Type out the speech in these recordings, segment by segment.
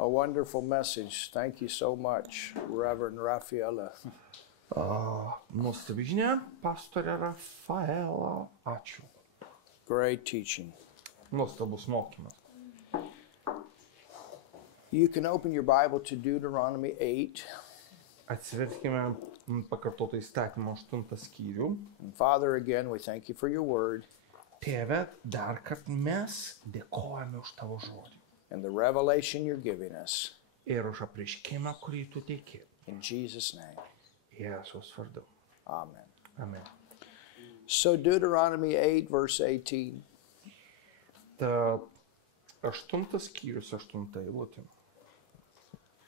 A wonderful message. Thank you so much, Reverend Rafaela. Nuostabi žinia, pastorė Rafaela. Ačiū. Great teaching. Nuostabus mokymas. You can open your Bible to Deuteronomy 8. Atsiverskime pakartoto įstatymo 8 skyrių. And Father, again, we thank you for your word Tėve, dar kart mes dėkojame už tavo žodį and the revelation you're giving us. ir už apreiškimą, kurį tu teiki. In Jesus' name, Jėzaus vardu. amen. Amen. So Deuteronomy 8, verse 18. Ta 8 skyrius 8 eilutė.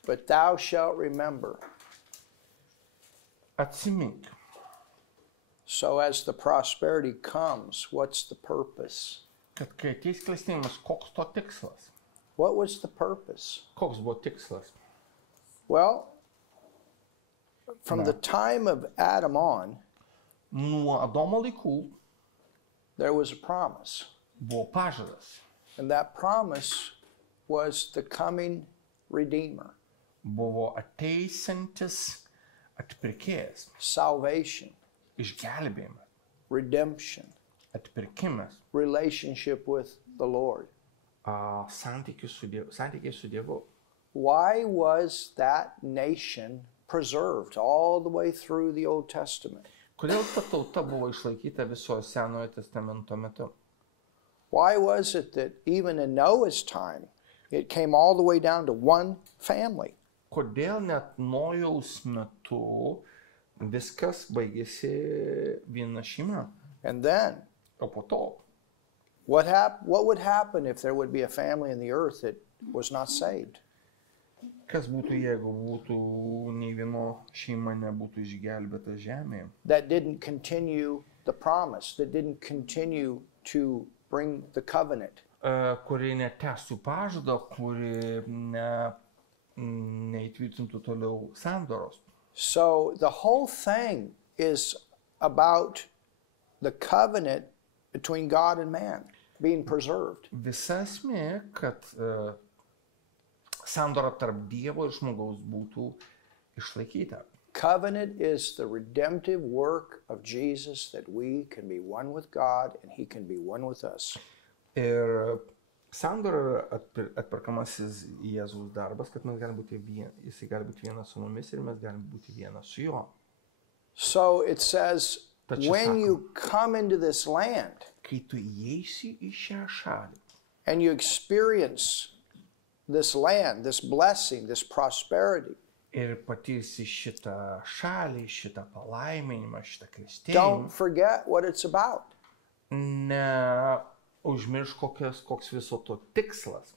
But thou shalt remember. Atsimink, So as the prosperity comes, what's the purpose? kad kai ateis klestėjimas, koks to tikslas? What was the purpose? Koks buvo tikslas? Well, from the time of Adam on, Nuo Adomo laikų there was a promise. buvo pažadas. And that promise was the coming Redeemer, Buvo ateisantis atpirkėjas, salvation, išgelbėjimas, redemption, atpirkimas, relationship with the Lord. santykiai su Dievu. Why was that nation preserved all the way through the Old Testament? Kodėl ta tauta buvo išlaikyta viso Senojo testamento metu? Why was it that even in Noah's time, it came all the way down to one family? Kodėl net Nojaus metu viskas baigėsi viena šeima? And then, O po to, what would happen if there would be a family in the earth that was not saved? kas būtų, jeigu būtų nei vieno šeima nebūtų išgelbėta žemėje? That didn't continue the promise, that didn't continue to bring the covenant. Kuri netęstų pažadą, kuri neįtvirtintų toliau sandoros. So the whole thing is about the covenant between God and man being preserved. Visa esmė, kad sandora tarp Dievo ir žmogaus būtų išlaikyta. Covenant is the redemptive work of Jesus that we can be one with God and he can be one with us. Ir sandora yra atperkamasis Jėzaus darbas, kad mes galime būti jisai gali būti vienas su mumis ir mes galime būti vienas su juo. So it says, when you come into this land Kai tu įeisi į šią šalį and you experience this land, this blessing, this prosperity, ir patirsi šitą šalį, šitą palaiminimą, šitą klestėjimą, don't forget what it's about. neužmiršk koks viso to tikslas.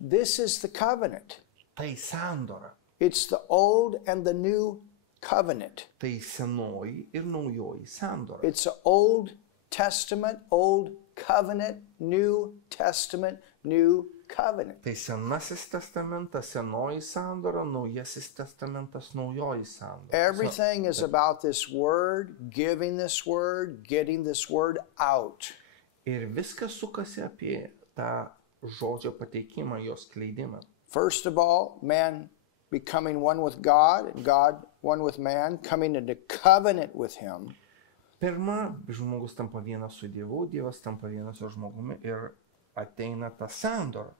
This is the covenant. Tai sandora, It's the old and the new covenant. tai senoji ir naujoji sandora. It's the Old Testament, Old Covenant, New Testament, New Covenant. Tai senasis testamentas, senoji sandora, naujasis testamentas, naujoji sandora. Everything is about this word, giving this word, getting this word out. Ir viskas sukasi apie tą žodžio pateikimą, jos skleidimą. First of all, man becoming one with God and God one with man, coming into covenant with him. Pirma, žmogus tampa vienas su Dievu, Dievas tampa vienas su žmogumi ir ateina ta sandora.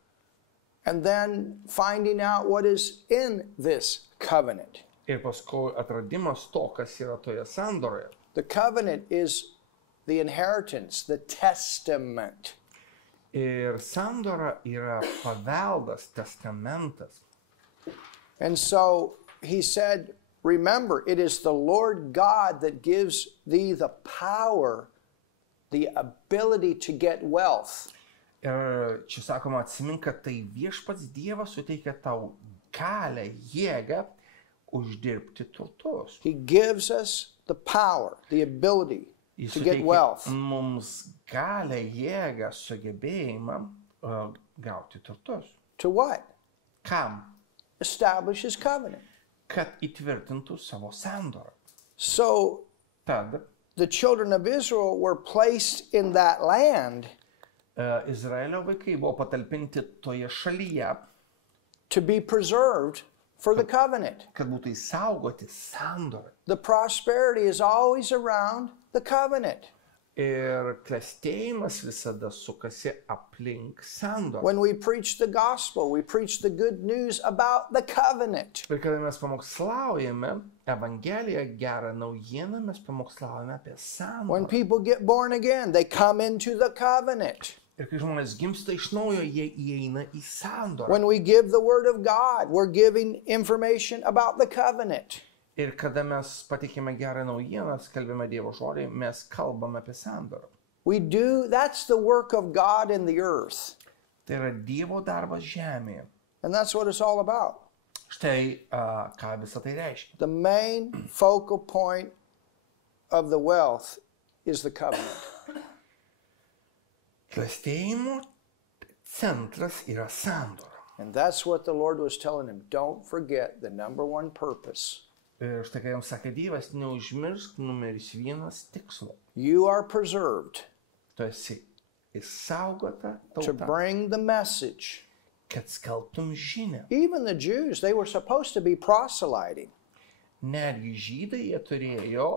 And then finding out what is in this covenant. Ir paskui atradimas to, kas yra toje sandoroje. The covenant is the inheritance, the testament. Ir sandora yra paveldas, testamentas. And so he said, remember, it is the Lord God that gives thee the power, the ability to get wealth. Ir čia sakoma, atsimink, kad tai viešpats Dievas suteikia tau galią, jėgą uždirbti turtus. He gives us the power, the ability Jis to get suteikia wealth. mums galią, jėgą, sugebėjimą gauti turtus. To what? Kam? Establish his covenant. Kad įtvirtintų savo sandorą. So Tad the children of Israel were placed in that land Izraelio vaikai buvo patalpinti toje šalyje to be preserved for the covenant. Kad būtų įsaugoti sandorą. The prosperity is always around the covenant. Ir klestėjimas visada sukasi aplink sandorą. When we preach the gospel, we preach the good news about the covenant. Ir kada mes pamokslaujame Evangeliją, gerą naujieną, mes pamokslaujame apie When sandorą. people get born again, they come into the covenant. Ir kai žmonės gimsta iš naujo, jie įeina į sandorą. When we give the word of God, we're giving information about the covenant. Ir kada mes patikime gerą naujieną, skelbėme Dievo žodį, mes kalbame apie sandorą. That's the work of God in the earth. Tai yra Dievo darbas žemėje. And that's what it's all about. Štai ką visą tai reiškia. The main focal point of the wealth is the covenant. Klestėjimo centras yra sandora. And that's what the Lord was telling him. Don't forget the number one purpose. Ir štai kai jums sakė Dievas, neužmiršk numeris vienas tikslo. You are preserved Tu esi įsaugota to tauta, bring the message. kad skelbtum žinią. Even the Jews, they were supposed to be proselyting. Netgi žydai jie turėjo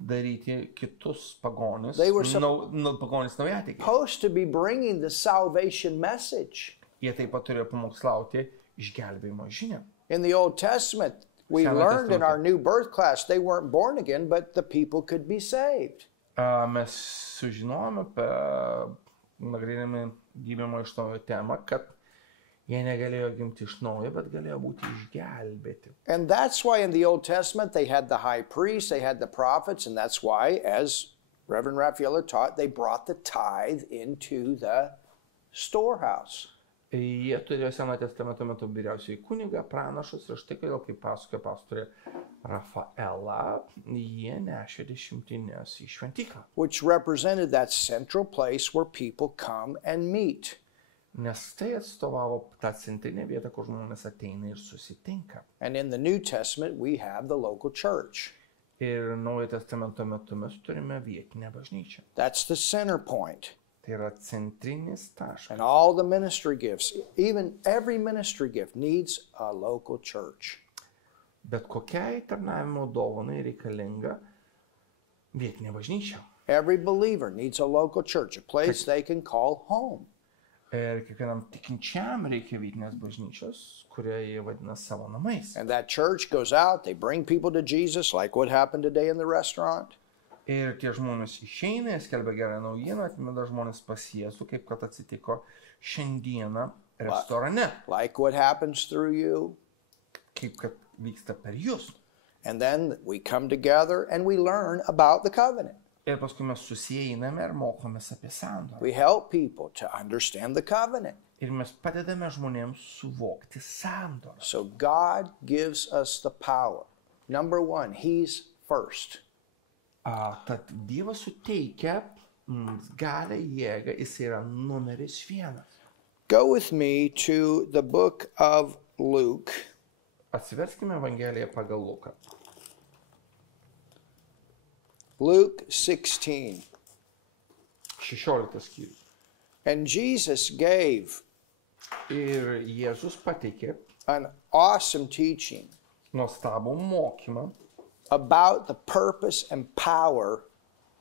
daryti kitus pagonis, They were pagonis naujatikiai. Supposed to be bringing the salvation message. Jie taip pat turėjo pamokslauti išgelbėjimo žinią. In the Old Testament, we Seno learned in Testamente. our new birth class, they weren't born again, but the people could be saved. Mes sužinojome, nagrinėdami gimimo iš naujo temą, kad jie negalėjo gimti iš naujo, bet galėjo būti išgelbėti. And that's why in the Old Testament they had the high priest, they had the prophets, and that's why, as Reverend Raphael taught, they brought the tithe into the storehouse. Jie turėjo Seno testamento metu vyriausiai kunigą, pranašus ir štai kodėl, kaip pasakoja pastorė Rafaela, jie nešė dešimtinės į šventyklą. Which represented that central place where people come and meet. Nes tai atstovavo tą centrinę vietą, kur žmonės ateina ir susitinka. And in the New Testament, we have the local church. Ir Naujojo testamento metu mes turime vietinę bažnyčią. That's the center point. Tai yra centrinis taškas. And all the ministry gifts, even every ministry gift needs a local church. Bet kokiai tarnavimo dovanai reikalinga vietinė bažnyčia. Every believer needs a local church, a place they can call home. Ir kiekvienam tikinčiam reikia vietinės bažnyčios, kurią jie vadina savo namais. And that church goes out, they bring people to Jesus, like what happened today in the restaurant. Ir tie žmonės išeina, skelbia gerą naujieną, atmeda žmonės pas Jėzų, kaip kad atsitiko šiandieną restorane. Like what happens through you. Kaip kad vyksta per jūs. And then we come together and we learn about the covenant. Ir paskui mes susieiname ir mokomės apie sandorą. We help people to understand the covenant. Ir mes padedame žmonėms suvokti sandorą. So God gives us the power. Number one, He's first. Tad Dievas suteikia galią, jėgą, jis yra numeris vienas. Go with me to the book of Luke. Atsiverskime Evangeliją pagal Luką. Luke 16. 16 skyrius. And Jesus gave Ir Jėzus pateikė an awesome teaching nuostabų mokymą about the purpose and power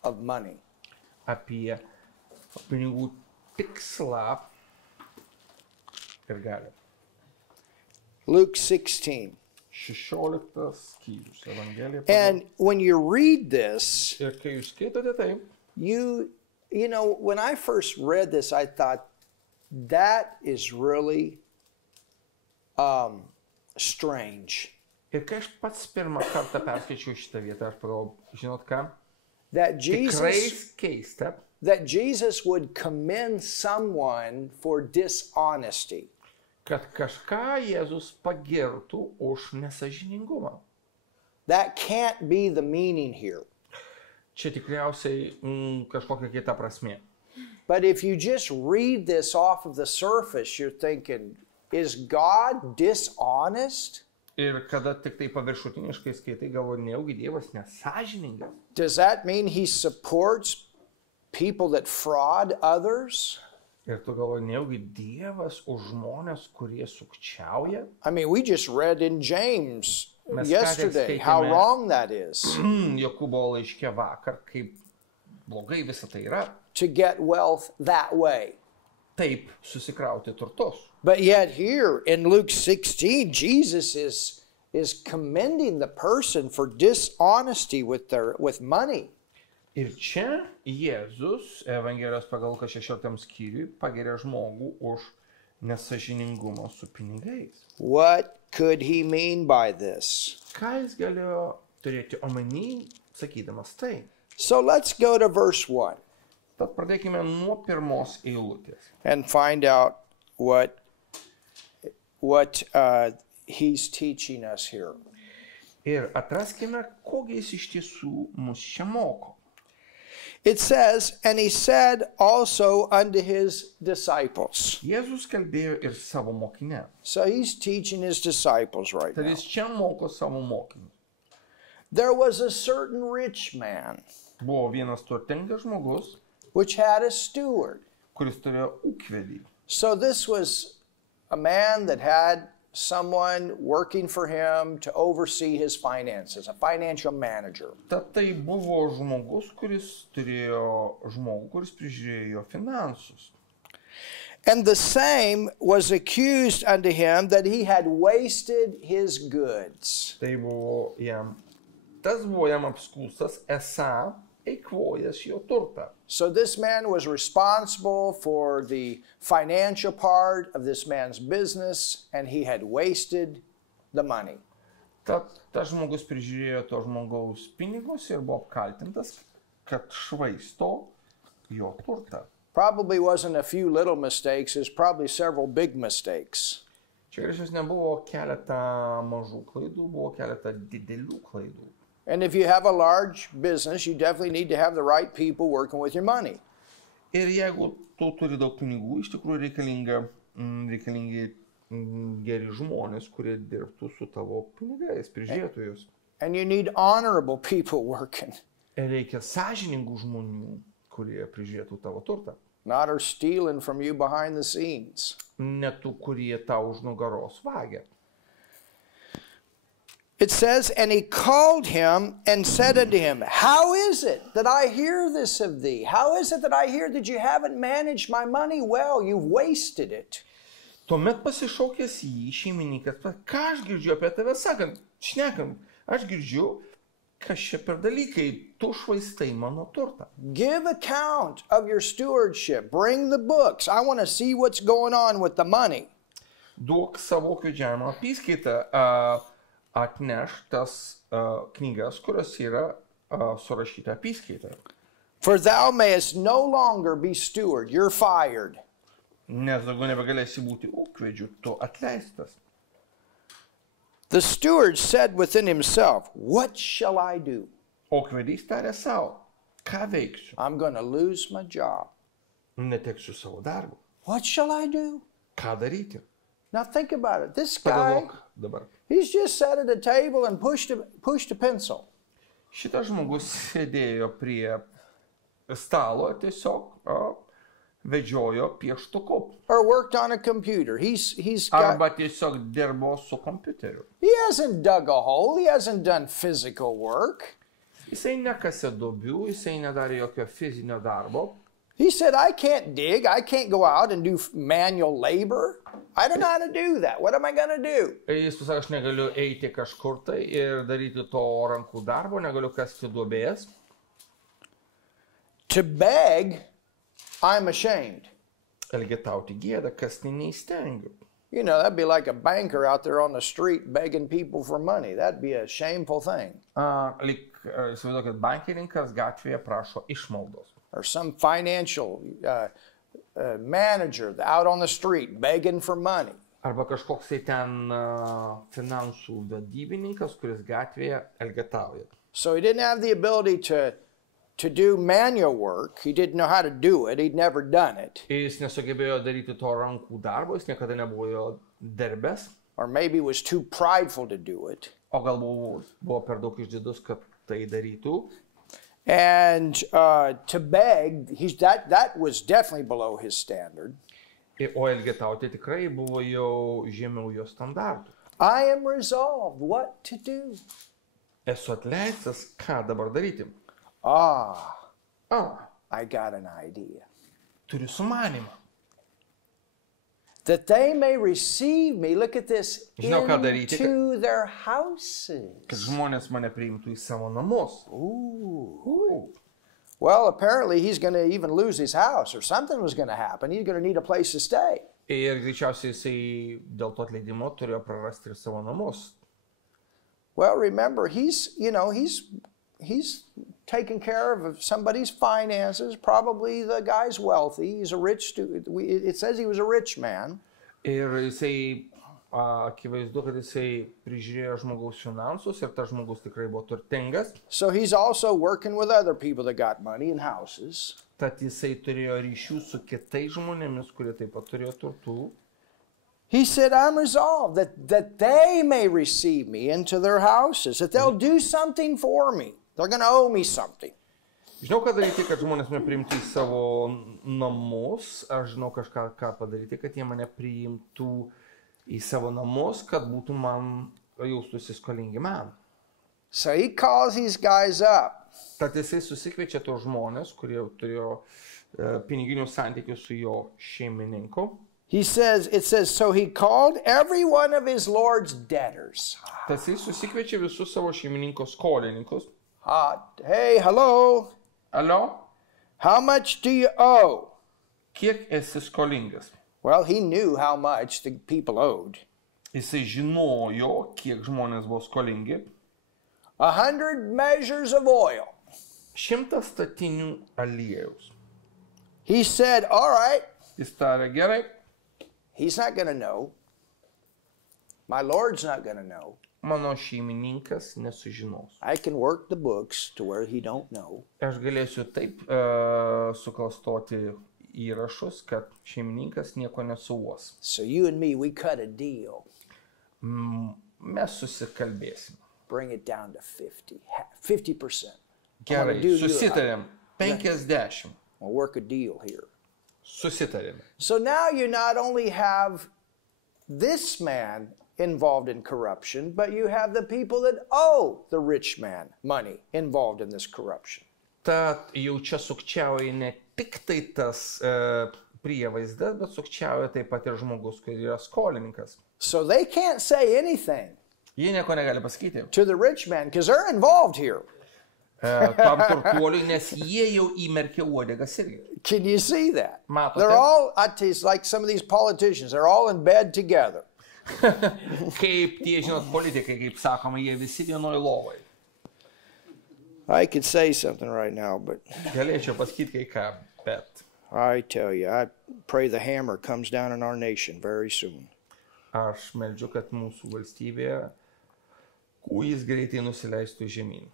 of money. apie pinigų tikslą ir galią. Luke 16. 16 skyrius. Evangelija. And when you read this, Ir kai jūs skaitote tai, you know, when I first read this, I thought that is really strange. ir kai aš pats pirmą kartą perskaičiau šitą vietą, aš pagalvojau, žinot ką? That Tikrai Jesus, keista, that Jesus would commend someone for dishonesty. kad kažką Jėzus pagirtų už nesažiningumą. That can't be the meaning here. Čia tikriausiai kažkokia kita prasmė. But if you just read this off of the surface, you're thinking, is God dishonest? Ir kada tik tai paviršutiniškai skaitai, galvoju, nejaugi Dievas nesažiningas. Does that mean He supports people that fraud others? Ir tu galvoji, nejaugi Dievas už žmonės, kurie sukčiauja? I mean, we just read in James Mes yesterday skaitėme- how wrong that is Jokūbo laiške vakar, kaip blogai visą tai yra, to get wealth that way. taip susikrauti turtus. But yet here in Luke 16, Jesus is commending the person for dishonesty with money. Ir čia Jėzus Evangelijos pagal Luką 16 skyriui pagiria žmogų už nesažiningumą su pinigais. What could he mean by this? Ką jis galėjo turėti omeny, sakydamas tai? So let's go to verse 1 Tad pradėkime nuo pirmos eilutės. and find out what he's teaching us here. Ir atraskime, kogi jis iš tiesų mus čia moko. It says, and he said also unto his disciples. Jėzus kalbėjo ir savo mokiniams. So he's teaching his disciples right Tad now. jis čia moko savo mokinius. There was a certain rich man Buvo vienas turtingas žmogus, which had a steward. kuris turėjo ūkvedį. So this was a man that had someone working for him to oversee his finances, a financial manager. Tad tai buvo žmogus, kuris turėjo žmogų, kuris prižiūrėjo jo finansus. And the same was accused unto him that he had wasted his goods. Tas buvo jam apskūstas, esą eikvojęs jo turtą. So this man was responsible for the financial part of this man's business, and he had wasted the money. Tad tas žmogus prižiūrėjo to žmogaus pinigus ir buvo apkaltintas, kad švaisto jo turtą. Probably wasn't a few little mistakes, it's probably several big mistakes. Čia greičiausiai nebuvo keletą mažų klaidų, buvo keletą didelių klaidų. And if you have a large business, you definitely need to have the right people working with your money. Ir jeigu tu turi daug pinigų, iš tikrųjų reikalingi geri žmonės, kurie dirbtų su tavo pinigais, prižiūrėtų juos. And you need honorable people working, Ir reikia sąžiningų žmonių, kurie prižiūrėtų tavo turtą. not are stealing from you behind the scenes. Ne tų, kurie tau už nugaros vagia. It says, and he called him and said unto him, how is it that I hear this of thee? How is it that I hear that you haven't managed my money well? You've wasted it. Tuomet pasišaukęs jį šeimininkas, ką aš girdžiu apie tave sakant, šnekant, aš girdžiu, kas čia per dalykai, tu švaistai mano turtą. Give account of your stewardship. Bring the books. I want to see what's going on with the money. Duok savo kvedžiavimo apskaitą, atneš tas knygas, kurios yra surašyta apskaitoje. For thou mayest no longer be steward. You're fired. Nes daugiau nebegalėsi būti ūkvedžiu, tu atleistas. The steward said within himself, what shall I do? Ūkvedys tarė savo, ką veiksiu? I'm going to lose my job. Neteksiu savo darbo. What shall I do? Ką daryti? Now think about it. This guy, Pagalvok dabar. he's just sat at a table and pushed a pencil. Šitas žmogus sėdėjo prie stalo ir tiesiog vedžiojo pieštuku. Or worked on a computer. He's got, Arba tiesiog dirbo su kompiuteriu. he hasn't dug a hole. He hasn't done physical work. Jisai nekasė duobių, jisai nedarė jokio fizinio darbo. He said, I can't dig. I can't go out and do manual labor. I don't know how to do that. What am I going to do? Jis pasakė, aš negaliu eiti kažkur tai ir daryti to rankų darbo, negaliu kasti duobės. To beg, I'm ashamed. Elgetauti gėdą, kasti neįstengiu. You know, that'd be like a banker out there on the street begging people for money. That'd be a shameful thing. Įsivaizduokit, bankininkas gatvėje prašo išmaldos. Or some financial manager out on the street begging for money. Arba kažkoksai ten finansų vadybininkas, kuris gatvėje elgetauja. So he didn't have the ability to do manual work. He didn't know how to do it. He'd never done it. Jis nesugebėjo daryti to rankų darbo, jis niekada nebuvo jo darbęs, Or maybe was too prideful to do it. o gal buvo per daug išdidus, kad tai darytų. And to beg, that was definitely below his standard. O elgetauti tikrai buvo jau žemiau jo standartų. I am resolved what to do. Esu atleistas, ką dabar daryti? I got an idea. Turiu sumanimą. That they may receive me, look at this, Žinau, ką daryti, into their houses. Kad žmonės mane priimtų į savo namus. Well, apparently he's going to even lose his house, or something was going to happen. He's going to need a place to stay. Ir greičiausiai jisai dėl to atleidimo turėjo prarasti ir savo namus. Well, remember, he's taking care of somebody's finances. Probably the guy's wealthy. He's a rich. It says he was a rich man. Ir jisai akivaizdu, kad jisai prižiūrėjo žmogaus finansus ir tas žmogus tikrai buvo turtingas. So he's also working with other people that got money and houses. Tad jisai turėjo ryšių su kitais žmonėmis, kurie taip pat turėjo turtų. He said, I'm resolved that they may receive me into their houses, that they'll do something for me. They're going to owe me something. Žinau, ką daryti, kad žmonės mane priimtų į savo namus. Aš žinau ką padaryti, kad jie mane priimtų į savo namus, kad būtų man jaustųsi skolingi man. So he calls these guys up. Tad jisai susikviečia tos žmonės, kurie turėjo piniginių santykių su jo šeimininku. It says, so he called every one of his Lord's debtors. Tad jisai susikviečia visus savo šeimininko skolininkus. Hey, hello. Alio? How much do you owe? Kiek esi skolingas? Well, he knew how much the people owed. Jisai žinojo, kiek žmonės buvo skolingi. 100 measures of oil. 100 statinių aliejaus. He said, all right. Jis tarė, gerai. He's not going to know. My Lord's not going to know. Mano šeimininkas nesužinos. I can work the books to where he don't know. Aš galėsiu taip suklastoti įrašus, kad šeimininkas nieko nesuos. So you and me, we cut a deal. Mes susikalbėsim. Bring it down to 50%. Gerai, susitarėm. 50. We'll work a deal here. Susitarėm. So now you not only have this man involved in corruption, but you have the people that owe the rich man money involved in this corruption. Tad jau čia sukčiauja ne tik tai tas prievaizdas, bet sukčiauja taip pat ir žmogus, kuris yra skolininkas. So they can't say anything Jie nieko negali pasakyti. to the rich man because they're involved here. Tam turtuoliui, nes jie jau įmerkė uodegas irgi. Can you see that? Matote? They're all, it's like some of these politicians, they're all in bed together. Kaip tie, žinot, politikai, kaip sakoma, jie visi vienoj lovai. I could say something right now, but Galėčiau pasakyti kai ką, bet I tell you, I pray the hammer comes down in our nation very soon. aš meldžiu, kad mūsų valstybėje kūjis greitai nusileistų žemyn.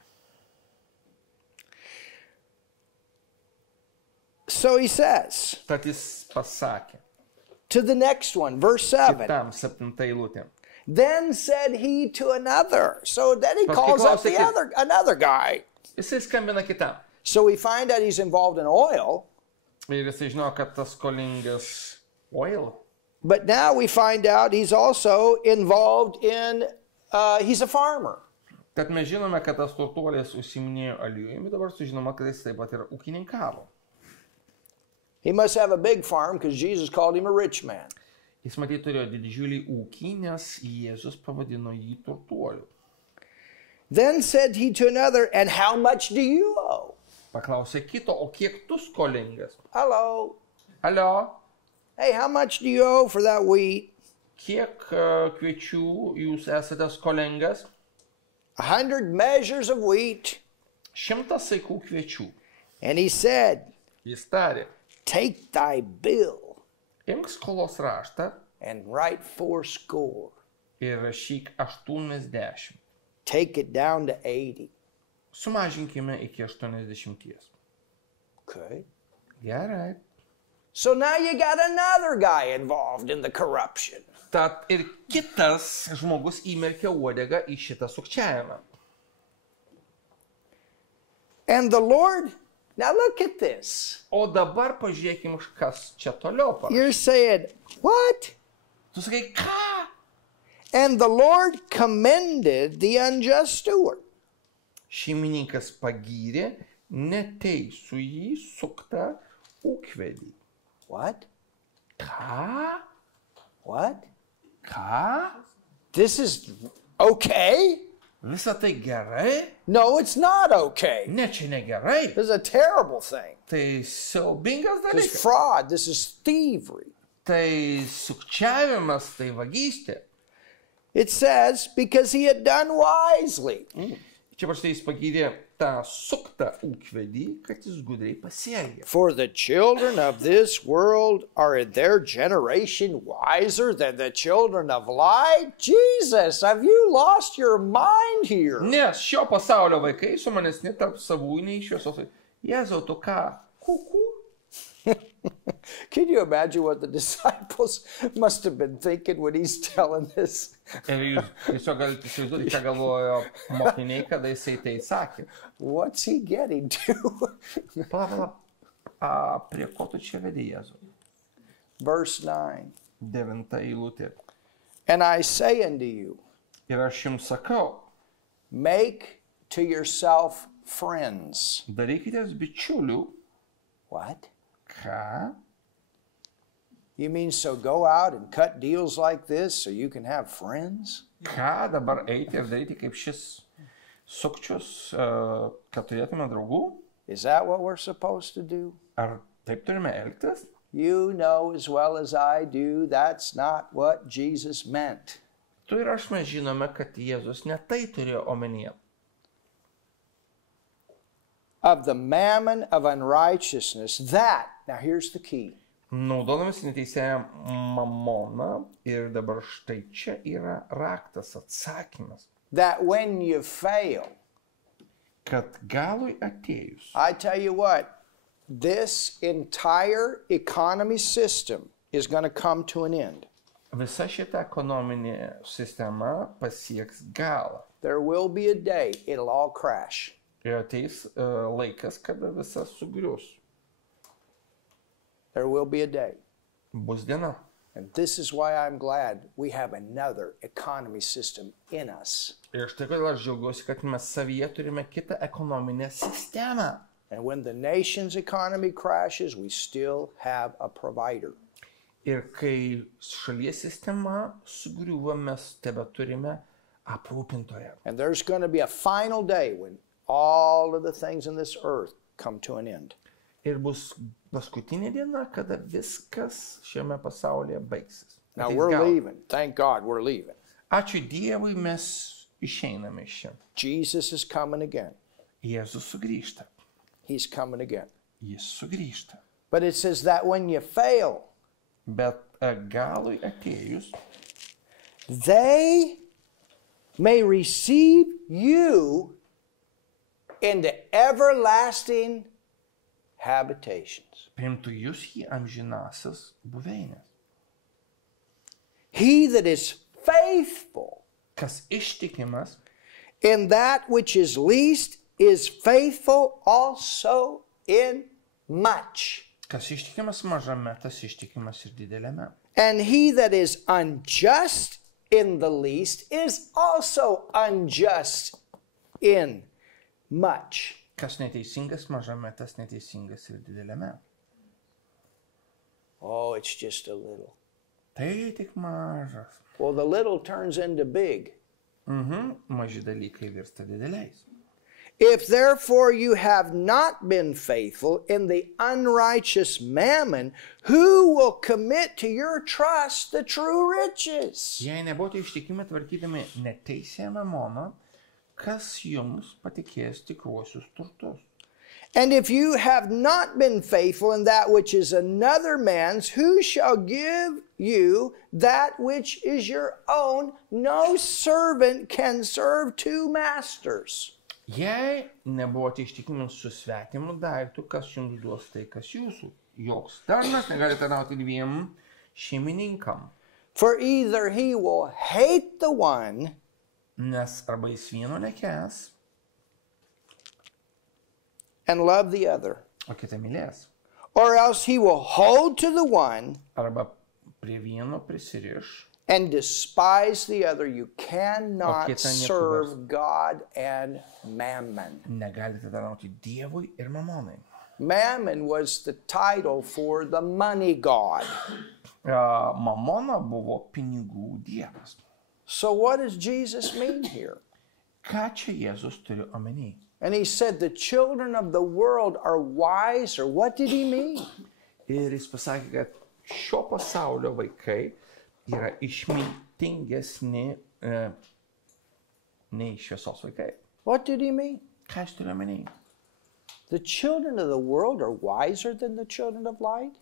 So he says, Tad jis pasakė, to the next one, verse 7. kitam 7 eilutė. Then said he to another. So then he calls up the another guy. Jisai skambina kitam. So we find out he's involved in oil. Ir jisai žino, kad tas skolingas oil. But now we find out he's also involved in, he's a farmer. Tad mes žinome, kad tas turtuolis užsiiminėjo aliejumi, dabar sužinoma, kad jis taip pat ir ūkininkavo. He must have a big farm because Jesus called him a rich man. Jis matyt turėjo didžiulį ūkį, nes Jėzus pavadino jį turtuoliu. Then said he to another, and how much do you owe? Paklausė kito, o kiek tu skolingas? Hello. Alio, Hey, how much do you owe for that wheat? kiek kviečių jūs esate skolingas? 100 measures of wheat. 100 saikų kviečių. And he said, Jis tarė, take thy bill imk skolos raštą and write 80. ir rašyk 80. Take it down to 80. Sumažinkime iki 80. Okay. Gerai. So now you got another guy involved in the corruption. Tad ir kitas žmogus įmerkė uodegą į šitą sukčiavimą. And the Lord, now look at this. O dabar pažiūrėkim, kas čia toliau parašyta. You're saying, what? Tu sakai, ką? And the Lord commended the unjust steward. Šeimininkas pagyrė neteisų jį suktą ūkvedį. What? Ką? What? Ką? This is okay? Visa tai gerai? No, it's not okay. Ne, čia negerai. This is a terrible thing. Tai siaubingas This is dalykas. fraud. This is thievery. Tai sukčiavimas, tai vagystė. It says, because he had done wisely. Čia štai jis pagyrė tą suktą ūkvedį, kad jis gudriai pasielgė. For the children of this world are in their generation wiser than the children of light? Jesus, have you lost your mind here? Nes šio pasaulio vaikai su manesni tarp savų nei šviesos. Jėzau, tu ką? Kuku? Can you imagine what the disciples must have been thinking when he's telling this? Ir jūs tiesiog galite įsivaizduoti, ką galvojo mokiniai, kada jisai tai sakė. What's he getting to? Pala, prie ko tu čia vedi, Jėzau? Verse 9. 9 eilutė. And I say unto you, Ir aš jums sakau, make to yourself friends. darykitės bičiulių. What? Ką? You mean so go out and cut deals like this so you can have friends? Ką dabar eiti ir daryti kaip šis sukčius, kad turėtume draugų? Is that what we're supposed to do? Ar taip turime elgtis? You know as well as I do that's not what Jesus meant. Tu ir aš mes žinome, kad Jėzus ne tai turėjo omenyje. Of the mammon of unrighteousness, that, now here's the key. Naudodamas neteisėją mamoną ir dabar štai čia yra raktas, atsakymas, That when you fail, kad galui atėjus, I tell you what, this entire economy system is going to come to an end. visa šita ekonominė sistema pasieks galą. There will be a day it'll all crash. Ir ateis laikas, kada visas sugrius. There will be a day. Bus diena. And this is why I'm glad we have another economy system in us. Ir štai kodėl aš džiaugiuosi, kad mes savyje turime kitą ekonominę sistemą. And when the nation's economy crashes, we still have a provider. Ir kai šalies sistema sugriuva, mes tebe turime aprūpintoją. And there's going to be a final day when all of the things in this earth come to an end. Ir bus paskutinė diena, kada viskas šiame pasaulyje baigsis. Now Ateis we're galas. leaving. Thank God we're leaving. Ačiū Dievui, mes išeiname iš čia. Jesus is coming again. Jėzus sugrįžta. He's coming again. Jis sugrįžta. But it says that when you fail, Bet galui atėjus, they may receive you into everlasting habitations. priimtų jūs į amžinasias buveinės. He that is faithful Kas ištikimas, in that which is least is faithful also in much. kas ištikimas mažame, tas ištikimas ir didelėme. And he that is unjust in the least is also unjust in much. Kas neteisingas mažame, tas neteisingas ir didelėme. Oh, it's just a little. Tai tik mažas. Well, the little turns into big. Maži dalykai virsta dideliais. If therefore you have not been faithful in the unrighteous mammon, who will commit to your trust the true riches? Jei nebuvote ištikimi tvarkydami neteisę mamoną, kas jums patikės tikruosius turtus? And if you have not been faithful in that which is another man's, who shall give you that which is your own? No servant can serve two masters. Jei nebuvote ištikimi su svetimu daiktu, kas jums duos tai, kas jūsų? Joks tarnas negali tarnauti dviem šeimininkam, For either he will hate the one nes arba jis vieno nekęs, and love the other, o kitą mylės. or else he will hold to the one Arba prie vieno prisiriš, and despise the other. You cannot kita serve God and mammon. negalite tarnauti Dievui ir mamonai. Mammon was the title for the money god. Mamona buvo pinigų dievas. So what does Jesus mean here? Ką čia Jėzus turi omeny? And he said the children of the world are wiser. What did he mean? Ir jis pasakė, kad šio pasaulio vaikai yra išmintingesni nei šviesos vaikai. What did he mean? Ką jis turi omeny? The children of the world are wiser than the children of light?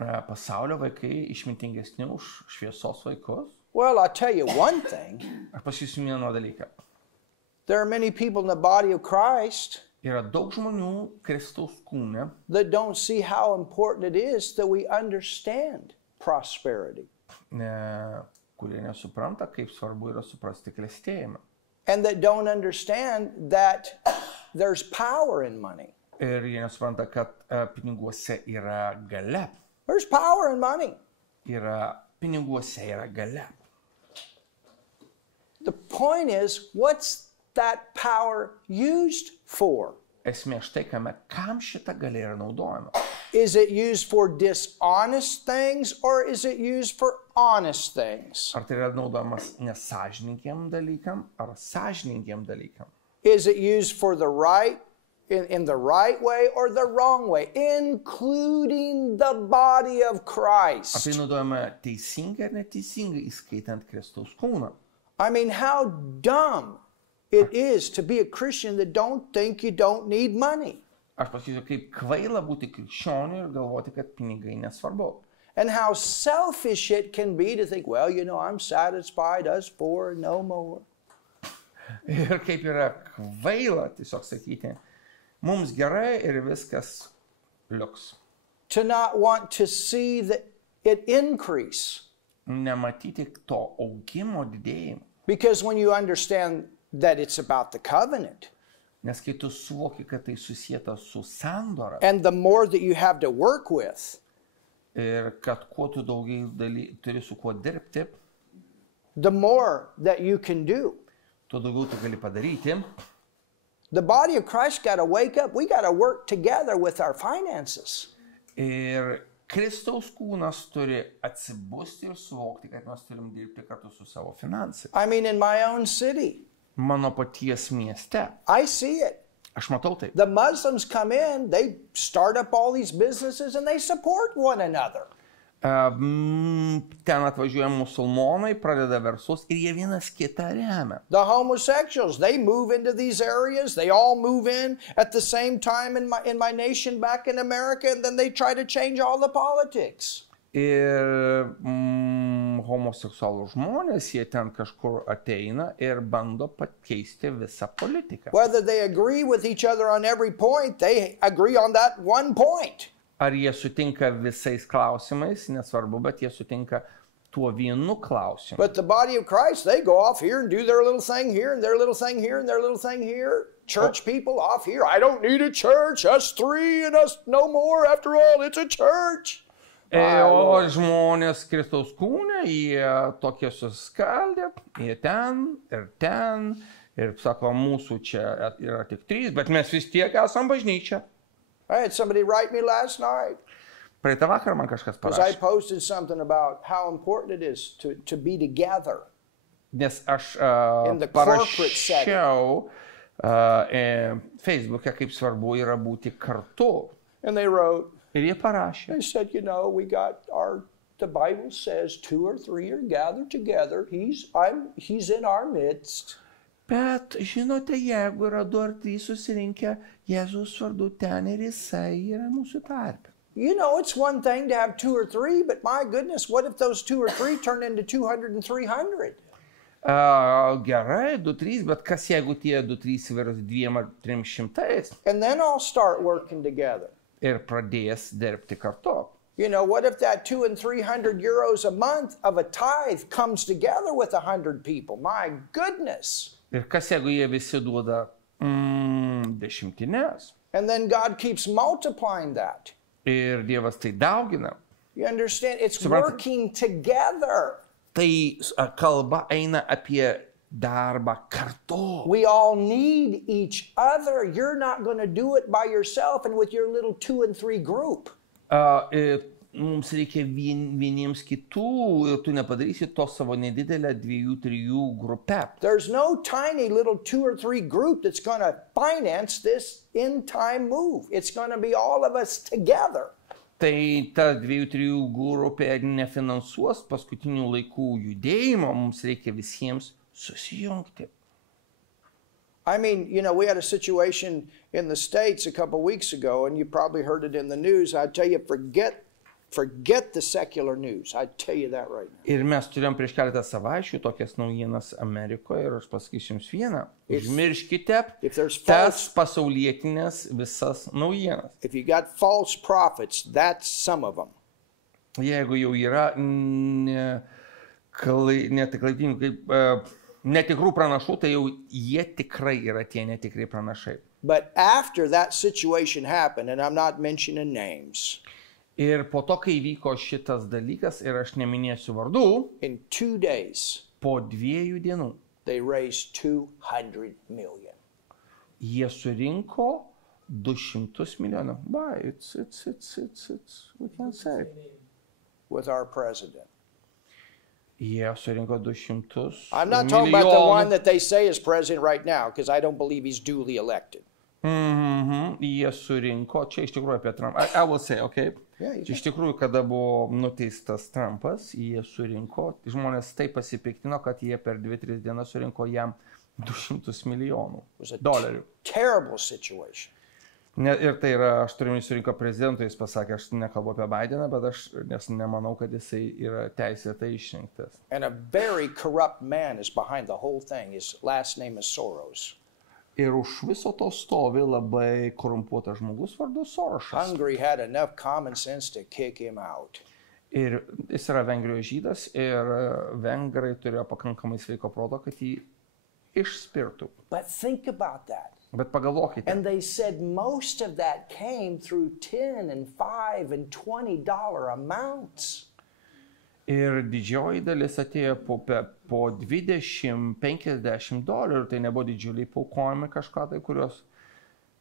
Pasaulio vaikai išmintingesni už šviesos vaikus? Well, I'll tell you one thing. Aš pasakysiu vieną dalyką. There are many people in the body of Christ Yra daug žmonių Kristaus kūne, that don't see how important it is that we understand prosperity kurie nesupranta, kaip svarbu yra suprasti klestėjimą. and that don't understand that there's power in money. Ir jie nesupranta, kad piniguose yra galia. There's power in money. Piniguose yra galia. The point is, what's that power used for? Esmė štai, kam šita galia yra naudojama. Is it used for dishonest things or is it used for honest things? Ar tai yra naudojamas nesąžininkiem dalykam, ar sąžininkiem dalykam? Is it used for the right, in the right way or the wrong way, including the body of Ar tai Christ? naudojama teisingai ar neteisingai, įskaitant Kristaus kūną? I mean, how dumb it is to be a Christian that don't think you don't need money. Aš pasakysiu, kaip kvaila būti krikščioniu ir galvoti, kad pinigai nesvarbu. And how selfish it can be to think, well, you know, I'm satisfied, us four, no more. Ir kaip yra kvaila tiesiog sakyti, mums gerai ir viskas liuks. To not want to see that it increase. Nematyti to augimo didėjimo. Because when you understand that it's about the covenant, Nes kai tu suvoki, kad tai susijęta su sandora and the more that you have to work with, ir kad kuo tu daugiau turi su kuo dirbti, the more that you can do. tuo daugiau tu gali padaryti. The body of Christ got to wake up. We got to work together with our finances. Ir Kristaus kūnas turi atsibusti ir suvokti, kad mes turim dirbti kartu su savo finansais. I mean, in my own city, Mano paties mieste. I see it. Aš matau tai. The Muslims come in, they start up all these businesses and they support one another. Ten atvažiuoja musulmonai, pradeda verslus ir jie vienas kitą remia. The homosexuals, they move into these areas. They all move in at the same time in my nation back in America, and then they try to change all the politics. Ir homoseksualų žmonės, jie ten kažkur ateina ir bando pakeisti visą politiką. Whether they agree with each other on every point, they agree on that one point. Ar jie sutinka visais klausimais, nesvarbu, bet jie sutinka tuo vienu klausimu. But the body of Christ, they go off here and do their little thing here and their little thing here and their little thing here. Church people off here, I don't need a church, us three and us no more. After all, it's a church. O žmonės Kristaus kūne, jie tokie suskaldė, jie ten, ir sako, mūsų čia yra tik 3, bet mes vis tiek esam bažnyčia. I had somebody write me last night Praeitą vakarą man kažkas because I parašė, posted something about how important it is to be together. nes aš In the corporate setting. parašiau Facebook'e, kaip svarbu yra būti kartu. And they wrote, Ir jie parašė, they said, you know, the Bible says 2 or 3 are gathered together. He's in our midst. bet žinote, jeigu yra 2 ar 3 susirinkę, Jėzus vardu ten ir jisai yra mūsų tarpe. You know, it's one thing to have 2 or 3, but my goodness, what if those 2 or 3 turn into 200 and 300? Gerai, 2-3, bet kas jeigu tie 2-3 virs 2 ar 300 And then I'll start working together. ir pradės dirbti kartu? You know, what if that 200 and 300 euros a month of a tithe comes together with 100 people? My goodness. Ir kas jeigu jie visi duoda dešimtinės? And then God keeps multiplying that. Ir Dievas tai daugina. You understand? It's Suprantate? working together. Tai kalba eina apie darbą kartu. We all need each other. You're not going to do it by yourself and with your little 2 and 3 group. Mums reikia vieniems kitų ir tu nepadarysi to savo nedidelę 2-3 grupę. There's no tiny little 2 or 3 group that's going to finance this in-time move. It's going to be all of us together. Tai ta 2-3 grupė nefinansuos paskutinių laikų judėjimo, mums reikia visiems susijungti. I mean, you know, we had a situation in the States a couple weeks ago, and you probably heard it in the news. I tell you, forget the secular news. I tell you that right now. Ir mes turėjom prieš keletą savaičių tokias naujienas Amerikoje ir aš pasakysiu jums vieną. Užmirškite tas pasaulietinės visas naujienas. If you got false prophets, that's some of them. Jeigu jau yra netikrų pranašų, tai jau jie tikrai yra tie netikri pranašai. But after that situation happened, and I'm not mentioning names, Ir po to, kai vyko šitas dalykas, ir aš neminėsiu vardų, in 2 days, po 2 dienų they raised 200 million. jie surinko 200 milijonų. We can say. With our president. Jie surinko 200 I'm not talking about the one milijonų. that they say is president right now, because I don't believe he's duly elected. Jie surinko, čia iš tikrųjų apie Trumpą. I will say, okay. Yeah, you Čia iš tikrųjų, kada buvo nuteistas Trumpas, jie surinko, žmonės taip pasipiktino, kad jie per 2-3 dienas surinko jam 200 milijonų dolerių. Terrible situation. Ir tai yra, aš turiu surinko prezidentui, jis pasakė, aš nekalbu apie Bideną, bet nes nemanau, kad jisai yra teisėtai išrinktas. And a very corrupt man is behind the whole thing. His last name is Soros. Ir už viso to stovi labai korumpuotas žmogus vardu Sorošas. Hungary had enough common sense to kick him out. Ir jis yra Vengrijos žydas ir vengrai turėjo pakankamai sveiko proto, kad jį išspirtų. But think about that. Bet pagalvokite. And they said most of that came through $10 and $5 and $20 amounts. Ir didžioji dalis atėjo po 20-50 dolerių, tai nebuvo didžiuliai paukojimai kažką tai, kurios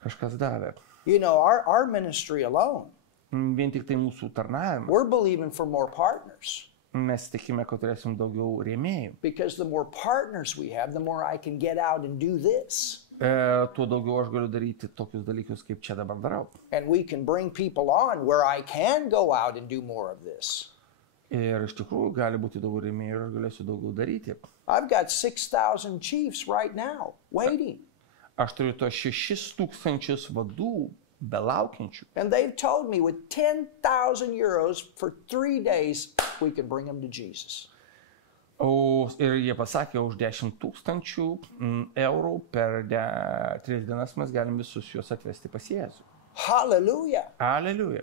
kažkas davė. You know, our ministry alone, Vien tik tai mūsų tarnavimas. we're believing for more partners. Mes tikime, kad turėsim daugiau rėmėjų. Because the more partners we have, the more I can get out and do this. Tuo daugiau aš galiu daryti tokius dalykus, kaip čia dabar darau. And we can bring people on where I can go out and do more of this. Ir iš tikrųjų gali būti daugiau rėmėjų ir aš galėsiu daugiau daryti. I've got 6,000 chiefs right now waiting. Aš turiu to 6,000 vadų belaukiančių. And they've told me with 10,000 euros for 3 days, we can bring them to Jesus. Ir jie pasakė, už 10,000 eurų per 3 dienas mes galim visus juos atvesti pas Jėzų. Hallelujah. Aleliuja.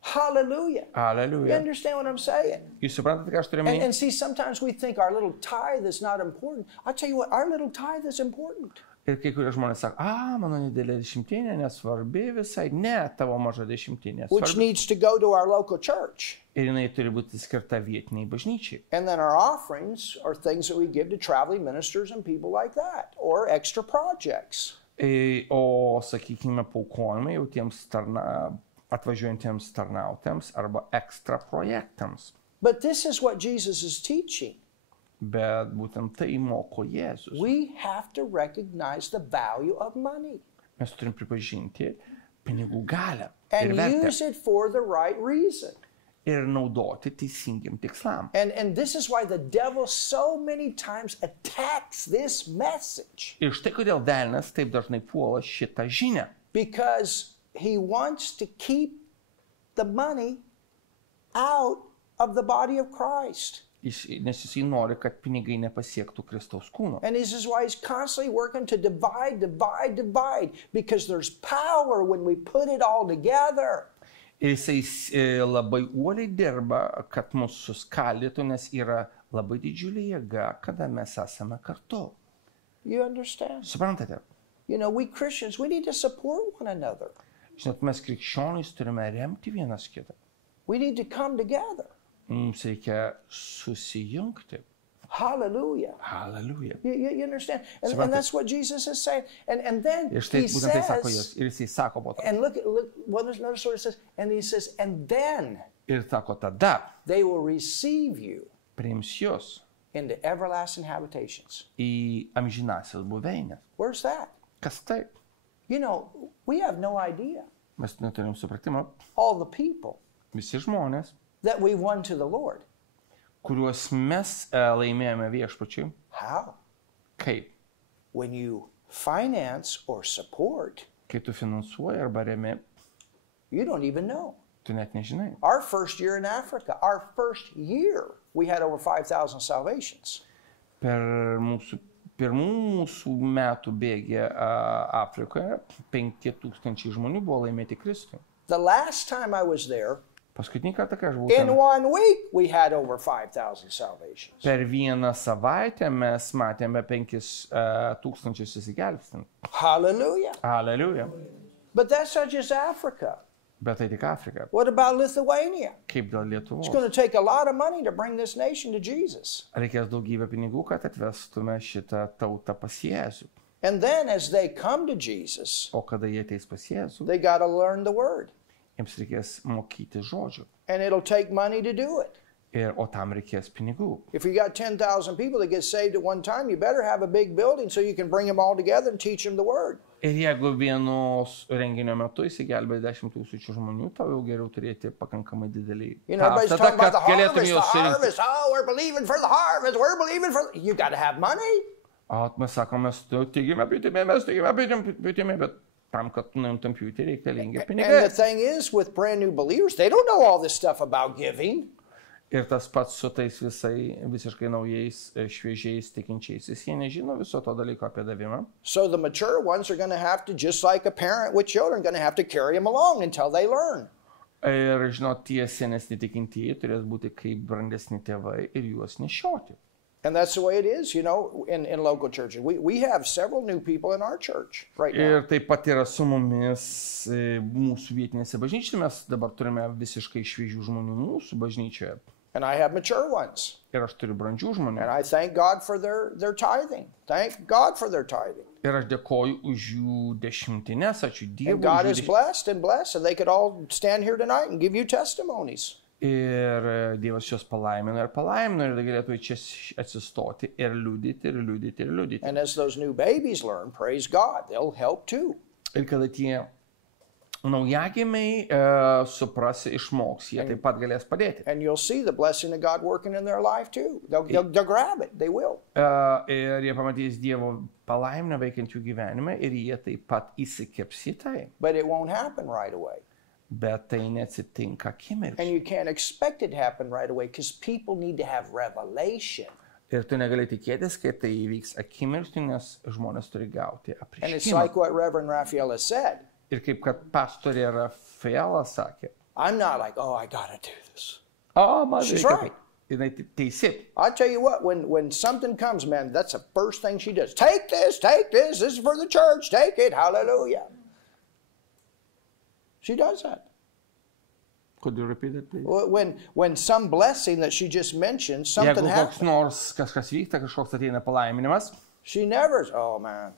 Hallelujah. You Aleliuja. understand what I'm saying? Jūs suprantate, ką aš turiu omeny? And see, sometimes we think our little tithe is not important. I'll tell you what, our little tithe is important. Ir kai kurie žmonės sako, mano nedidelė dešimtinė nesvarbi visai. Ne, tavo maža dešimtinė Which svarbi. needs to go to our local church. Ir jinai turi būti skirta vietiniai bažnyčiai. And then our offerings are things that we give to traveling ministers and people like that, or extra projects. O, sakykime, paukojimai jau tiems atvažiuojantiems tarnautėms arba ekstra projektams. But this is what Jesus is teaching. Bet būtent tai moko Jėzus. We have to recognize the value of money Mes turim pripažinti pinigų galią and ir vertę use it for the right reason. ir naudoti teisingiam tikslam. And this is why the devil so many times attacks this message. Ir štai kodėl velnias taip dažnai puola šitą žinią. Because he wants to keep the money out of the body of Christ. Nes jisai nori, kad pinigai nepasiektų Kristaus kūno. And this is why he's constantly working to divide, because there's power when we put it all together. Ir jisai labai uoliai dirba, kad mus suskaldytų, nes yra labai didžiulė jėga, kada mes esame kartu. You understand? Suprantate? You know, we Christians, we need to support one another. Žinot, mes krikščionys turime remti vienas kitą. We need to come together. Mums reikia susijungti. Hallelujah. Hallelujah. You understand? And Suprantat? that's what Jesus is saying. And then Ir štai he būtent tai sako says, Jėzus. Ir jisai sako po to. and look, well, notice what it says. And he says, and then Ir sako, tada they will receive you priims jūs into everlasting habitations. į amžinąsias buveinės. Where's that? Kas tai? You know, we have no idea. Mes neturim supratimo. All the people Visi žmonės, that we won to the Lord. kuriuos mes laimėjome viešpačiui, How? kaip? When you finance or support, Kai tu finansuoji arba remi, you don't even know. tu net nežinai. Our first year in Africa, our first year, we had over 5,000 salvations. Per mūsų pirmų mūsų metų bėgė Afrikoje 5,000 žmonių buvo laimėti Kristui. The last time I was there, Paskutinį kartą, kai aš buvau in ten, 1 week, we had over 5,000 salvations. per vieną savaitę mes matėme 5,000 įsigelbstant. Hallelujah. Aleliuja. But that's not just Africa. Bet tai tik Afrika. What about Lithuania? Kaip dėl It's Lietuvos? going to take a lot of money to bring this nation to Jesus. Reikės daugybę pinigų, kad atvestume šitą tautą pas Jėzų. And then as they come to Jesus, O kada jie ateis pas Jėzų, they got to learn the word. jiems reikės mokyti žodžių. And it'll take money to do it. O tam reikės pinigų. If you got 10,000 people that get saved at one time, you better have a big building so you can bring them all together and teach them the word. Ir jeigu vienos renginio metu įsigelbė 10,000 žmonių, tau jau geriau turėti pakankamai didelį You know, everybody's pastatą, talking about kad the galėtum harvest, the juos surinkti. harvest. Oh, we're believing for the harvest. We're believing for... You got to have money. O mes sakom, mes tikime pjūtimi, bet tam, kad nuimtam pjūtį, reikalingi And the pinigai. thing is, with brand new believers, they don't know all this stuff about giving. Ir tas pats su tais visiškai naujais, šviežiais tikinčiaisiais, jie nežino viso to dalyko apie davimą. So the mature ones are going to have to, just like a parent with children, going to have to carry them along until they learn. Ir žinot, tie senesni tikintieji turės būti kaip brandesni tėvai ir juos nešioti. And that's the way it is, you know, in local churches. We have several new people in our church right now. Ir taip pat yra su mumis mūsų vietinėse bažnyčiose, mes dabar turime visiškai šviežių žmonių mūsų bažnyčioje. And I have mature ones. Ir aš turiu brandžių žmonių. And I thank God for their tithing. Thank God for their tithing. Ir aš dėkoju už jų dešimtines, ačiū Dievui. And God už is jų blessed and blessed, and they could all stand here tonight and give you testimonies. Ir Dievas juos palaimino ir galėtų čia atsistoti ir liudyti. And as those new babies learn, praise God, they'll help too. Ir kada tie naujagimiai supras, išmoks, jie taip pat galės padėti. And you'll see the blessing of God working in their life too. They'll grab it. They will. Ir jie pamatys Dievo palaiminę veikiant jų gyvenime ir jie taip pat įsikibs į tai. But it won't happen right away. Bet tai neatsitinka And akimirksniu. you can't expect it to happen right away because people need to have revelation. Ir tu negali tikėtis, kad tai įvyks akimirksniu, nes žmonės turi gauti And it's apreiškimą. like what Reverend Raphael has said. Ir kaip kad pastorė Rafaela sakė, I'm not like, oh, I got to do this. man She's reikia right. tai. Jinai teisi. I'll tell you what, when something comes, man, that's the first thing she does. Take this, this is for the church, take it, hallelujah. She does that. Could you repeat it, please? When some blessing that she just mentioned, something Jeigu koks happens, nors kažkas vyksta, kažkoks ateina palaiminimas, she never, oh man.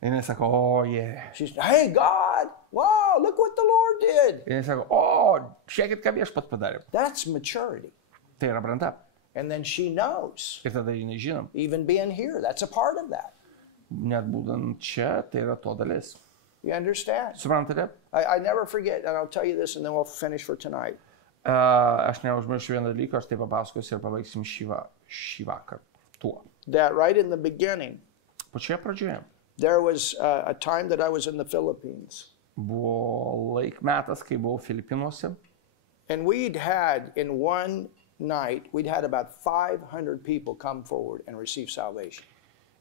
jinai sako, yeah. She's, hey, God, wow, look what the Lord did. Jinai sako, žiūrėkit, ką viešpats padarė. That's maturity. Tai yra branda. And then she knows, Ir tada jinai žinom, even being here, that's a part of that. net būdant čia, tai yra to dalis. You understand? Suprantate? I never forget, and I'll tell you this, and then we'll finish for tonight. Aš neužmiršiu vieną dalyką, aš tai papasakosiu ir pabaigsim šį vakar tuo. That right in the beginning, Pačioje pradžioje there was a time that I was in the Philippines. buvo metas, kai buvau Filipinuose. And we'd had, in one night, we'd had about 500 people come forward and receive salvation.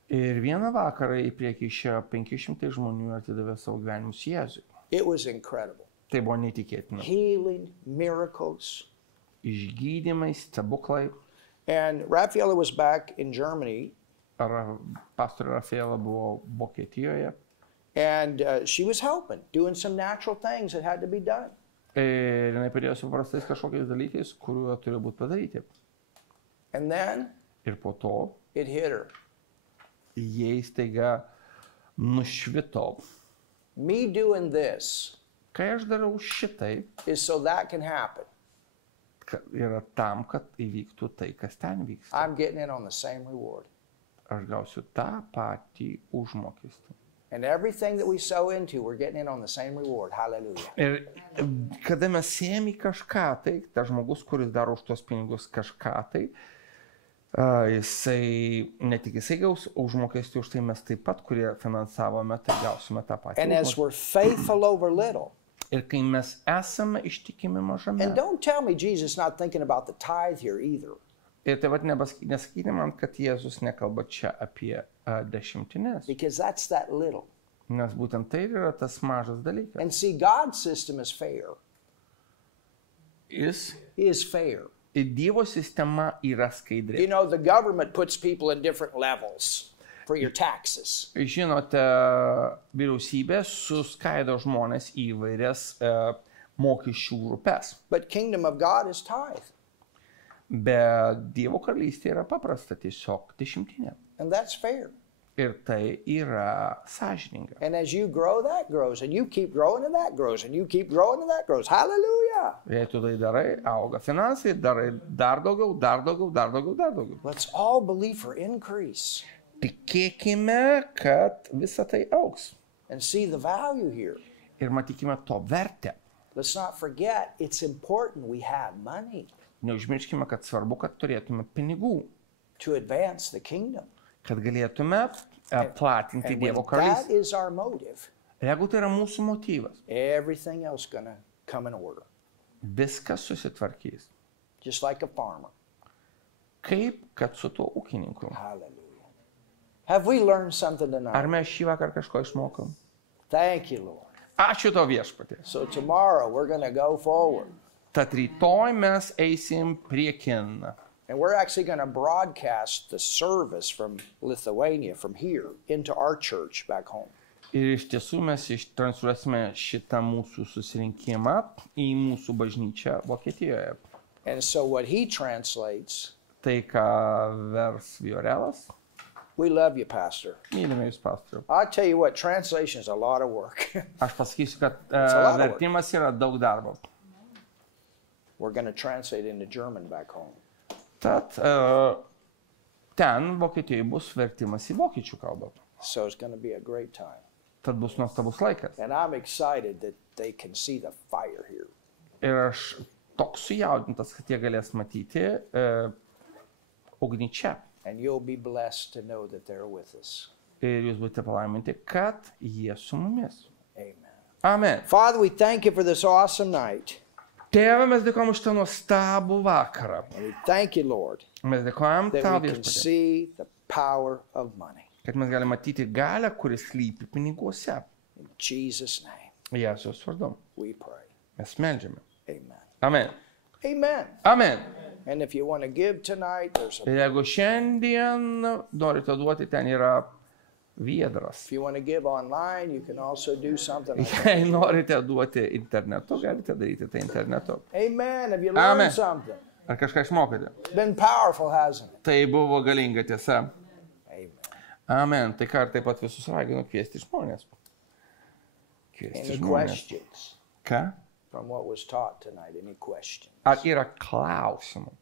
Ir vieną vakarą į priekį išėjo 500 žmonių ir atidavė savo gyvenimus Jėzui. It was incredible. Tai buvo neįtikėtina. Healing, miracles. Išgydymai, stebuklai. And Raphaela was back in Germany, Pastorė Rafaela buvo Vokietijoje. And she was helping, doing some natural things that had to be done. Ir jinai padėjo su paprastais kažkokiais dalykais, kuriuo turėjo būti padaryti. And then Ir po to it hit her. jai staiga nušvito. Me doing this Kai aš darau šitai, is so that can happen. yra tam, kad įvyktų tai, kas ten vyksta. I'm getting in on the same reward. Aš gausiu tą patį užmokestį. And everything that we sow into, we're getting in on the same reward. Hallelujah. Ir kada mes siejam į kažką, tai tas žmogus, kuris daro už tuos pinigus kažką, tai jisai, ne tik jisai gaus užmokestį už tai, mes taip pat, kurie finansavome, tai gausime tą patį. And as we're faithful over little, Ir kai mes esame ištikimi mažame. and don't tell me Jesus not thinking about the tithe here either. Ir taip pat nesakyti man, kad Jėzus nekalba čia apie dešimtinės. Because that's that little. Nes būtent tai yra tas mažas dalykas. And see, God's system is fair. Jis, He is fair. Dievo sistema yra skaidri. You know, the government puts people in different levels for your taxes. Žinote, vyriausybė suskaido žmonės į įvairias mokesčių grupės. But kingdom of God is tithe. Bet Dievo karalystė yra paprasta, tiesiog dešimtinė. And that's fair. Ir tai yra sąžininga. And as you grow, that grows. And you keep growing, and that grows. And you keep growing, and that grows. Hallelujah. Jei tu tai darai, auga finansai, darai dar daugiau, dar daugiau, dar daugiau, dar daugiau. Let's all believe for increase Tikėkime, kad visa tai augs. and see the value here. Ir matykime to vertę. Let's not forget, it's important we have money Neužmirškime, kad svarbu, kad turėtume pinigų, to advance the kingdom. kad galėtume platinti And when Dievo that karalystę. is our motive, Jeigu tai yra mūsų motyvas, everything else going to come in order. viskas susitvarkys. Just like a farmer. Kaip kad su tuo ūkininku. Hallelujah. Have we learned something Ar tonight? mes šį vakar kažko išmokom? Thank you, Lord. Ačiū tau viešpatie. So tomorrow we're going to go forward. Tad rytoj mes eisim priekin. And we're actually going to broadcast the service from Lithuania, from here, into our church back home. Ir iš tiesų mes ištransliuosime šitą mūsų susirinkimą į mūsų bažnyčią Vokietijoje. And so what he translates, Tai, ką vers Viorelas, we love you, Pastor. mylime jūs, pastoriau. I'll tell you what, translation is a lot of work. Aš pasakysiu, kad a lot of work. vertimas yra daug darbo. We're going to translate into German back home. Tad ten Vokietijoje bus vertimas į vokiečių kalbą. So it's going to be a great time. Tad bus nuostabus laikas. And I'm excited that they can see the fire here. Ir aš toks sujaudintas, kad jie galės matyti ugnį čia. And you'll be blessed to know that they're with us. Ir jūs būsite palaiminti, kad jie su mumis. Amen. Amen. Father, we thank you for this awesome night. Tėve, mes dėkojam už tą nuostabų vakarą. And we thank you, Lord, Mes dėkojam that tau we can viešpatie, see the power of money. kad mes galime matyti galę, kuris slypi piniguose. In Jesus' name, Jėzaus vardu. we pray. Mes meldžiame. Amen. Amen. Amen. Amen. And if you want to give tonight, there's a, Ir jeigu šiandien norite duoti, ten yra viedras. if you want to give online, you can also do something. Jei norite duoti internetu, galite daryti tai internetu. Amen. Have you learned Amen. something? Ar kažką išmokote? Been powerful, hasn't it? Tai buvo galinga tiesa. Amen. Amen. Tai ką ir taip pat visus raginu kviesti žmonės. Kviesti Any žmonės. questions Ką? from what was taught tonight? Any questions? Ar yra klausimų?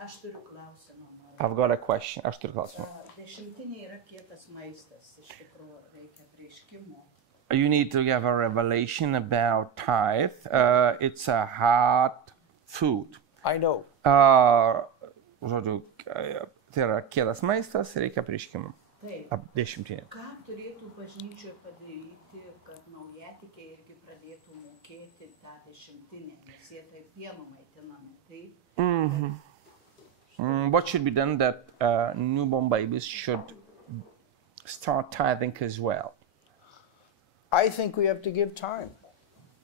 Aš turiu klausimą. I've got a question. Aš turiu klausimą. Dešimtinė yra kietas maistas, iš tikrųjų reikia prieškimo. You need to have a revelation about tithe. It's a hard food. I know. Žodžiu, tai yra kietas maistas, reikia prieškimų. Taip. Dešimtinė. Ką turėtų bažnyčioje padaryti, kad naujatikiai irgi pradėtų mokėti tą dešimtinę, nes jie taip pienu maitinami, taip? What should be done that newborn babies should start tithing as well? I think we have to give time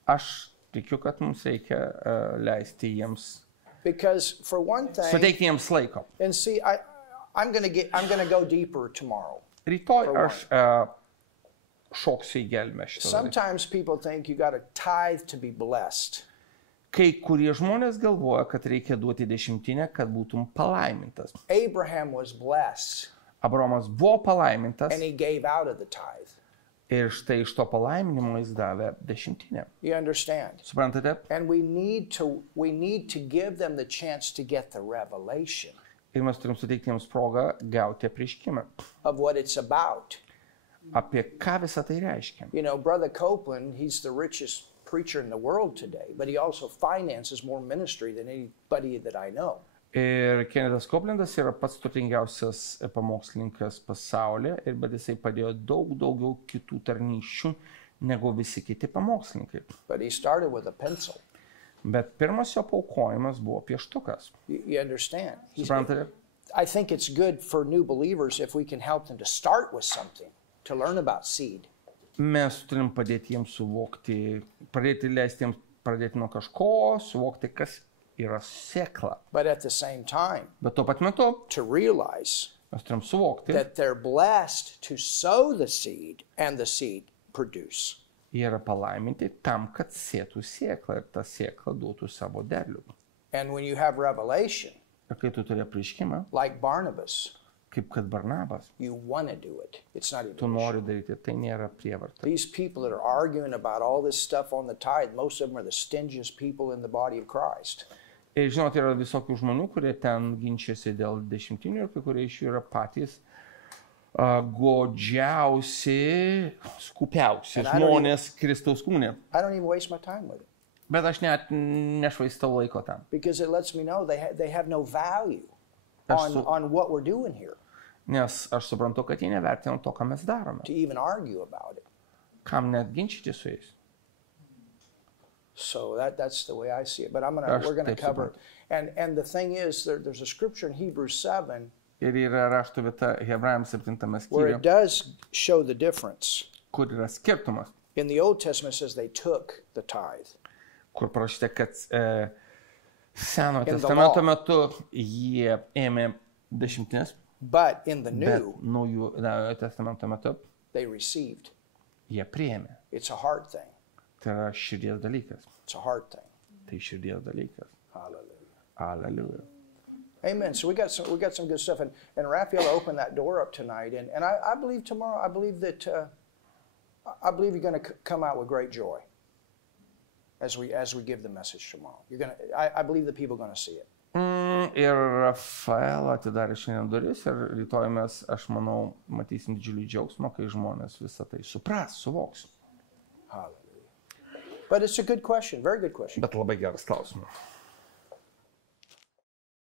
Aš tikiu, kad mums reikia leisti jiems, because for one thing, suteikti jiems laiko. and see, I'm going to go deeper tomorrow. Rytoj For aš šoksiu į gelmę šitą. Sometimes people think you got to tithe to be blessed. Kai kurie žmonės galvoja, kad reikia duoti dešimtinę, kad būtum palaimintas. Abraham was blessed Abraomas buvo palaimintas and he gave out of the tithe. ir štai iš to palaiminimo jis davė dešimtinę. You understand? Suprantate? And we need to give them the chance to get the revelation Ir mes turim suteikti jiems progą gauti apreiškimą. of what it's about. Apie ką visą tai reiškia. You know, Brother Copeland, he's the richest preacher in the world today, but he also finances more ministry than anybody that I know. Ir Kennethas Copelandas yra pats turtingiausias pamokslininkas pasaulyje, bet jisai padėjo daug daugiau kitų tarnysčių negu visi kiti pamokslininkai. But he started with a pencil. Bet pirmas jo paukojimas buvo pieštukas. You understand? Suprantate? I think it's good for new believers if we can help them to start with something, to learn about seed. Mes turim padėti jiems suvokti, leisti jiems pradėti nuo kažko, suvokti, kas yra sėkla. But at the same time, Bet tuo pat metu to realize mes turim suvokti, that they're blessed to sow the seed and the seed produce. jie yra palaiminti tam, kad sėtų sėklą ir ta sėkla duotų savo derlių. And when you have revelation, Ir kai tu turi apreiškimą, like Barnabas, kaip kad Barnabas, you want to do it. It's not tu even. nori daryti, tai nėra prievarta. These people that are arguing about all this stuff on the tithe, most of them are the stingiest people in the body of Christ. Ir žinot, yra visokių žmonių, kurie ten ginčiasi dėl dešimtinių ir kai kurie iš jų yra patys godžiausi, skupiausi žmonės Kristaus kūne. I don't even waste my time with it Bet aš net nešvaistau laiko tam. because it lets me know they have no value That's so- on what we're doing here Nes aš suprantu, kad jie nevertina to, ką mes darome. to even argue about it. Kam net ginčyti su jais. So that's the way I see it. But That's we're gonna taip cover it. suprantu. And the thing is, there's a scripture in Hebrews 7 Ir yra rašto vieta Hebrajams 7 where skyriuje, it does show the difference. kur yra skirtumas, In the Old Testament, it says they took the tithe. kur parašyta, kad Senojo In the testamento law. metu jie ėmė dešimtinės, But in the bet New, Naujojo testamento metu they received. jie priėmė. It's a hard thing. Tai yra širdies dalykas. It's a hard thing. Tai širdies dalykas. Hallelujah. Aleliuja. Amen. So we got some good stuff. And Raphael opened that door up tonight. And I believe tomorrow, I believe that, I believe you're going to come out with great joy as we give the message tomorrow. I believe the people are going to see it. Ir Rafael atidarė šiandien duris ir rytoj mes, aš manau, matysim didžiulį džiaugsmą, kai žmonės visą tai supras, suvoks. Hallelujah. But it's a good question. Very good question. Bet labai geras klausimas.